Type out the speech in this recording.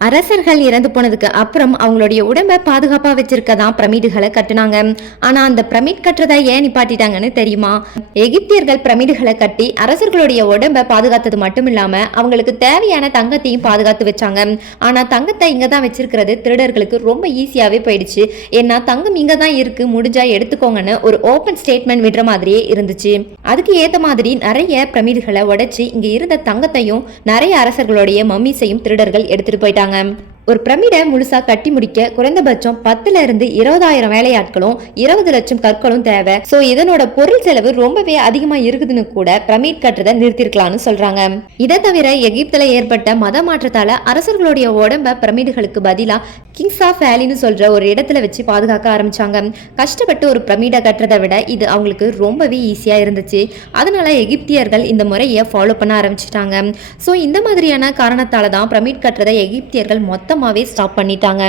அரசர்கள் இறந்து போனதுக்கு அப்புறம் அவங்களுடைய உடம்பை பாதுகாப்பா வச்சிருக்க தான் பிரமிடுகளை கட்டுனாங்க. ஆனா அந்த பிரமிட் கட்டுறதை ஏன் நிப்பாட்டிட்டாங்கன்னு தெரியுமா? எகிப்தியர்கள் பிரமிடுகளை கட்டி அரசர்களுடைய உடம்பை பாதுகாத்தது மட்டும் இல்லாம அவங்களுக்கு தேவையான தங்கத்தையும் பாதுகாத்து வச்சாங்க. ஆனா தங்கத்தை இங்க தான் வச்சிருக்கிறது திருடர்களுக்கு ரொம்ப ஈஸியாவே போயிடுச்சு. ஏன்னா தங்கம் இங்க தான் இருக்கு முடிஞ்சா எடுத்துக்கோங்கன்னு ஒரு ஓப்பன் ஸ்டேட்மெண்ட் விடுற மாதிரியே இருந்துச்சு. அதுக்கு ஏத்த மாதிரி நிறைய பிரமிடுகளை உடைச்சு இங்க இருந்த தங்கத்தையும் நிறைய அரசர்களுடைய மம்மிஸையும் திருடர்கள் எடுத்துட்டு போயிட்டாங்க. വാങ്ങിയിട്ടാണ് ஒரு பிரமிடை முழுசா கட்டி முடிக்க குறைந்தபட்சம் பத்துல இருந்து இருபதாயிரம் வேலையாட்களும் இருபது லட்சம் கற்களும் தேவை. சோ இதனோட பொருள் செலவு ரொம்பவே அதிகமா இருக்குதுன்னு கூட பிரமிட் கட்டுறதை நிறுத்திருக்கலாம்னு சொல்றாங்க. இதை தவிர எகிப்துல ஏற்பட்ட மத மாற்றத்தால அரசர்களுடைய உடம்ப பிரமிடுகளுக்கு பதிலா கிங்ஸ் ஆஃப் வேலின்னு சொல்ற ஒரு இடத்துல வச்சு பாதுகாக்க ஆரம்பிச்சாங்க. கஷ்டப்பட்டு ஒரு பிரமிடை கட்டுறதை விட இது அவங்களுக்கு ரொம்பவே ஈஸியா இருந்துச்சு. அதனால எகிப்தியர்கள் இந்த முறையை ஃபாலோ பண்ண ஆரம்பிச்சிட்டாங்க. ஸோ இந்த மாதிரியான காரணத்தால தான் பிரமிட் கட்டுறதை எகிப்தியர்கள் மொத்தமாகவே ஸ்டாப் பண்ணிட்டாங்க.